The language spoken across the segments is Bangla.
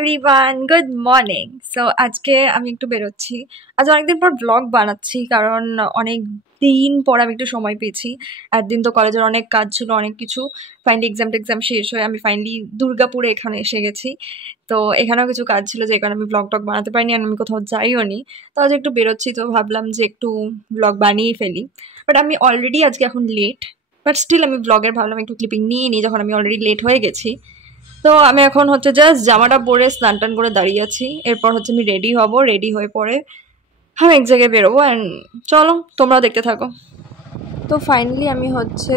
Everyone, good morning. সো আজকে আমি একটু বেরোচ্ছি। আজ অনেকদিন পর ব্লগ বানাচ্ছি, কারণ অনেক দিন পর আমি একটু সময় পেয়েছি। একদিন তো কলেজের অনেক কাজ ছিল, অনেক কিছু। ফাইনালি এক্সাম শেষ হয়ে আমি ফাইনালি দুর্গাপুরে এখানে এসে গেছি। তো এখানেও কিছু কাজ ছিল, যে কারণে আমি ব্লগ টক বানাতে পারিনি, আর আমি কোথাও যাইও নি। তো আজ একটু বেরোচ্ছি, তো ভাবলাম যে একটু ব্লগ বানিয়েই ফেলি। বাট আমি অলরেডি আজকে এখন লেট, বাট স্টিল আমি ব্লগের ভাবলাম একটু ক্লিপিং নিয়ে নিই, যখন আমি অলরেডি লেট হয়ে গেছি। তো আমি এখন হচ্ছে জাস্ট জামাটা পরে স্নান টান করে দাঁড়িয়ে আছি। এরপর হচ্ছে আমি রেডি হব, রেডি হয়ে পরে আমি এক জায়গায় বেরোবো। অ্যান্ড চলো তোমরাও দেখতে থাকো। তো ফাইনালি আমি হচ্ছে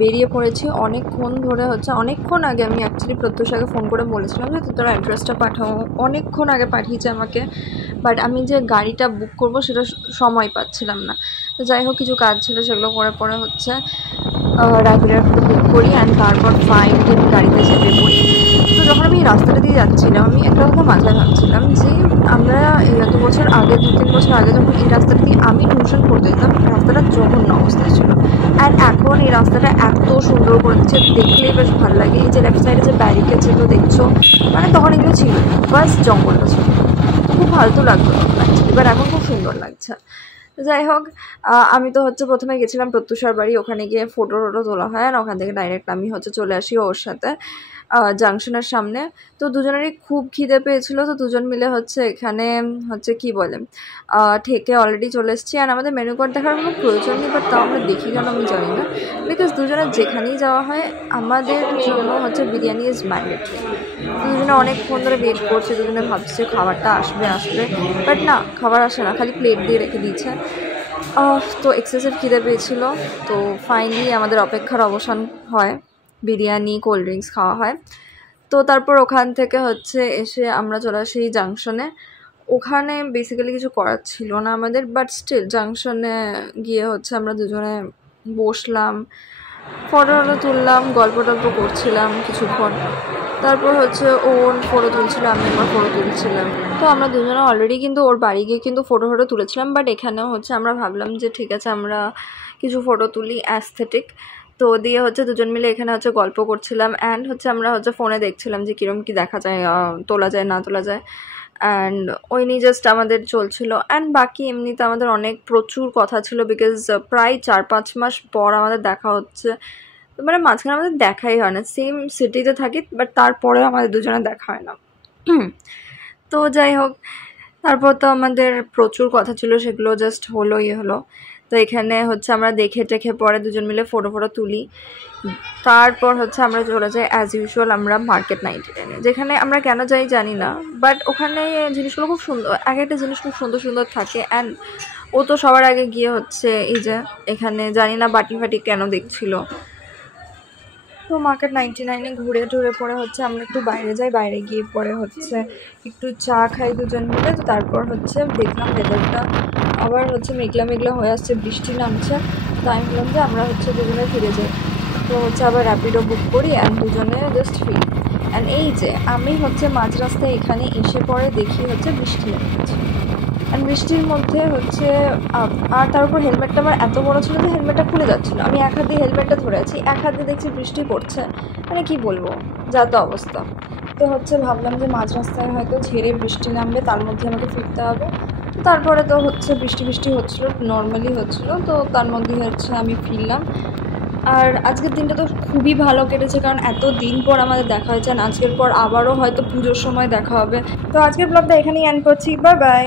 বেরিয়ে পড়েছি। অনেকক্ষণ ধরে হচ্ছে, অনেকক্ষণ আগে আমি অ্যাকচুয়ালি প্রত্যুষাকে ফোন করে বলেছিলাম যে তোরা অ্যাড্রেসটা পাঠাও। অনেকক্ষণ আগে পাঠিয়েছে আমাকে, বাট আমি যে গাড়িটা বুক করব সেটা সময় পাচ্ছিলাম না। তো যাই হোক, কিছু কাজ ছিল, সেগুলো করে পরে হচ্ছে র্যাপিডো বুক করি। অ্যান্ড তারপর ফাইনালি আমি গাড়িতে চেপে পড়ি। তো যখন আমি রাস্তাটা দিয়ে যাচ্ছিলাম, আমি একটা কথা মাথায় ভাবছিলাম যে আমরা দু বছর আগে, 2-3 বছর আগে যখন এই রাস্তাটা দিয়ে আমি টিউশন পড়তে যেতাম, রাস্তাটা জঘন্য অবস্থায় ছিল। অ্যান্ড এখন এই রাস্তাটা এত সুন্দর করে দিচ্ছে, দেখলেই বেশ ভালো লাগে। এই যে লেফট সাইডে যে ব্যারিকেড যেগুলো দেখছো, মানে তখন এগুলো ছিল বাস জঙ্গলটা ছিল, খুব ফালতু লাগতো অ্যাকচুয়ালি, বাট এখন খুব সুন্দর লাগছে। যাই হোক, আমি তো হচ্ছে প্রথমে গেছিলাম প্রত্যুষার বাড়ি। ওখানে গিয়ে ফটো তোলা হয়, আর ওখান থেকে ডাইরেক্ট আমি হচ্ছে চলে আসি ওর সাথে জাংশনের সামনে। তো দুজনেরই খুব খিদে পেয়েছিল, তো দুজন মিলে হচ্ছে এখানে হচ্ছে কি বলে ঠেকে অলরেডি চলে এসেছি। আর আমাদের মেনু কার্ড দেখার কোনো প্রয়োজন নেই, বাট তাও আমরা দেখি কেন আমি জানি না, বিকজ দুজনের যেখানেই যাওয়া হয় আমাদের জন্য হচ্ছে বিরিয়ানি ইজ ম্যান্ডেটরি। দুজনে অনেকক্ষণ ধরে ওয়েট করছে, দুজনে ভাবছে খাবারটা আসবে, বাট না, খাবার আসে না, খালি প্লেট দিয়ে রেখে দিয়েছে। তো এক্সেসিভ খিদে পেয়েছিল। তো ফাইনালি আমাদের অপেক্ষার অবসান হয়, বিরিয়ানি কোল্ড ড্রিঙ্কস খাওয়া হয়। তো তারপর ওখান থেকে হচ্ছে এসে আমরা চলে আসি জাংশনে। ওখানে বেসিক্যালি কিছু করার ছিল না আমাদের, বাট স্টিল জাংশনে গিয়ে হচ্ছে আমরা দুজনে বসলাম, ফটো তুললাম, গল্প টল্প করছিলাম কিছুক্ষণ। তারপর হচ্ছে ওর ফটো তুলছিল, আমি আমার ফটো তুলছিলাম। তো আমরা দুজনে অলরেডি কিন্তু ওর বাড়ি গিয়ে কিন্তু ফটো তুলেছিলাম, বাট এখানেও হচ্ছে আমরা ভাবলাম যে ঠিক আছে আমরা কিছু ফটো তুলি অ্যাস্থেটিক। তো দিয়ে হচ্ছে দুজন মিলে এখানে হচ্ছে গল্প করছিলাম। অ্যান্ড হচ্ছে আমরা হচ্ছে ফোনে দেখছিলাম যে কীরকম কী দেখা যায়, তোলা যায় না তোলা যায়। অ্যান্ড ওই নিয়ে জাস্ট আমাদের চলছিল। অ্যান্ড বাকি এমনিতে আমাদের অনেক প্রচুর কথা ছিল, বিকজ প্রায় 4-5 মাস পর আমাদের দেখা হচ্ছে। মানে মাঝখানে আমাদের দেখাই হয় না, সেম সিটিতে থাকি, বাট তারপরেও আমাদের দুজনে দেখা হয় না। তো যাই হোক, তারপর তো আমাদের প্রচুর কথা ছিল, সেগুলো জাস্ট হলো। তো এখানে হচ্ছে আমরা দেখে টেখে পরে দুজন মিলে ফটো তুলি। তারপর হচ্ছে আমরা চলে যাই অ্যাজ ইউজুয়াল আমরা মার্কেট 99, যেখানে আমরা কেন যাই জানি না, বাট ওখানে জিনিসগুলো খুব সুন্দর, এক একটা জিনিস খুব সুন্দর থাকে। অ্যান্ড ও তো সবার আগে গিয়ে হচ্ছে এই যে এখানে জানি না বাটি ফাটি কেন দেখছিল। তো মার্কেট 99 ঘুরে টুরে পরে হচ্ছে আমরা একটু বাইরে যাই, বাইরে গিয়ে পরে হচ্ছে একটু চা খাই দুজন মিলে। তো তারপর হচ্ছে দেখলাম ওয়েদারটা আবার হচ্ছে মেঘলা হয়ে আসছে, বৃষ্টি নামছে। তো আমি বললাম যে আমরা হচ্ছে দুজনে ফিরে যাই। তো হচ্ছে আবার র্যাপিডো বুক করি অ্যান্ড দুজনে জাস্ট ফিরি। অ্যান্ড এই যে আমি হচ্ছে মাঝ রাস্তায় এখানে এসে পরে দেখি হচ্ছে বৃষ্টি নেমে গেছে। অ্যান্ড বৃষ্টির মধ্যে হচ্ছে আর তার উপর হেলমেটটা আমার এত বড় ছিল যে হেলমেটটা খুলে যাচ্ছিলো। আমি এক হাত দিয়ে হেলমেটটা ধরে আছি, এক হাত দিয়ে দেখছি বৃষ্টি পড়ছে, মানে কি বলবো, যা তো অবস্থা। তো হচ্ছে ভাবলাম যে মাঝ রাস্তায় হয়তো ঝেড়ে বৃষ্টি নামবে, তার মধ্যে আমাকে ফিরতে হবে। তো তারপরে তো হচ্ছে বৃষ্টি হচ্ছিলো, নর্মালি হচ্ছিলো, তো তার মধ্যে হচ্ছে আমি ফিরলাম। আর আজকের দিনটা তো খুবই ভালো কেটেছে, কারণ এত দিন পর আমাদের দেখা হয়েছে। আজকের পর আবারও হয়তো পুজোর সময় দেখা হবে। তো আজকের ব্লগটা এখানেই এন্ড করছি, বাই বাই।